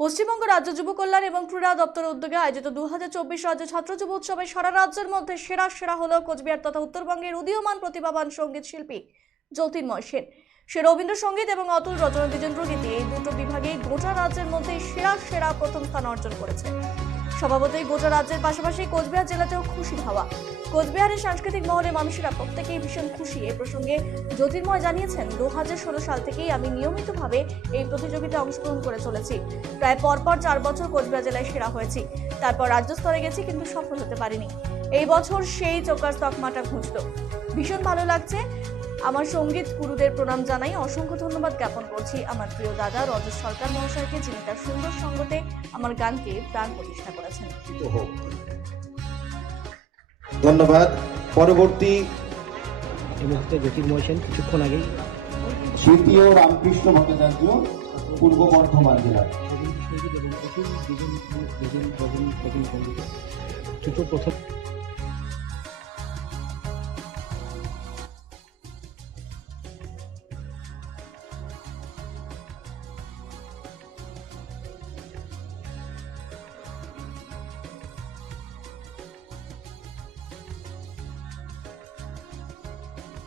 পশ্চিমবঙ্গ রাজ্য যুব কল্যাণ এবং ক্রীড়া দপ্তরের উদ্যোগে আয়োজিত দু হাজার চব্বিশ রাজ্য ছাত্র যুব উৎসবে সারা রাজ্যের মধ্যে সেরা সেরা হল কোচবিহার তথা উত্তরবঙ্গের উদীয়মান প্রতিভাবান সংগীত শিল্পী জ্যোতির্ময় সেন। সে রবীন্দ্রসঙ্গীত এবং অতুল রচনা দ্বিজেন্দ্র গীতি এই দুটো বিভাগে গোটা রাজ্যের মধ্যে সেরা সেরা প্রথম স্থান অর্জন করেছে। স্বভাবতই গোটা রাজ্যের পাশাপাশি কোচবিহার জেলাতেও খুশির হাওয়া। কোচবিহারের সাংস্কৃতিক মহলে মানুষেরা প্রত্যেকেই ভীষণ খুশি। এ প্রসঙ্গে জ্যোতির্ময় জানিয়েছেন দু হাজার ষোলো সাল থেকেই আমি নিয়মিতভাবে এই প্রতিযোগিতায় অংশগ্রহণ করে চলেছি। প্রায় পরপর চার বছর কোচবিহার জেলায় সেরা হয়েছি। তারপর রাজ্য স্তরে গেছি কিন্তু সফল হতে পারিনি। এই বছর সেই চোকার তকমাটা ঘুঁচল। ভীষণ ভালো লাগছে। আমার সংগীত গুরুদের প্রণাম জানাই। অসংখ্য ধন্যবাদ জ্ঞাপন করছি আমার প্রিয় দাদা রজত সরকার মহাশয়কে যিনি তার সুন্দর সঙ্গতে আমার গানকে প্রাণ প্রতিষ্ঠা করেছেন। ধন্যবাদ। পরবর্তী এই মুহূর্তে জ্যোতির্ময় সেন কিছুক্ষণ আগে তৃতীয় রামকৃষ্ণ ভট্টাচার্য পূর্ব বর্ধমান জেলা। দুজন দুজন সংগীত দুটো প্রথম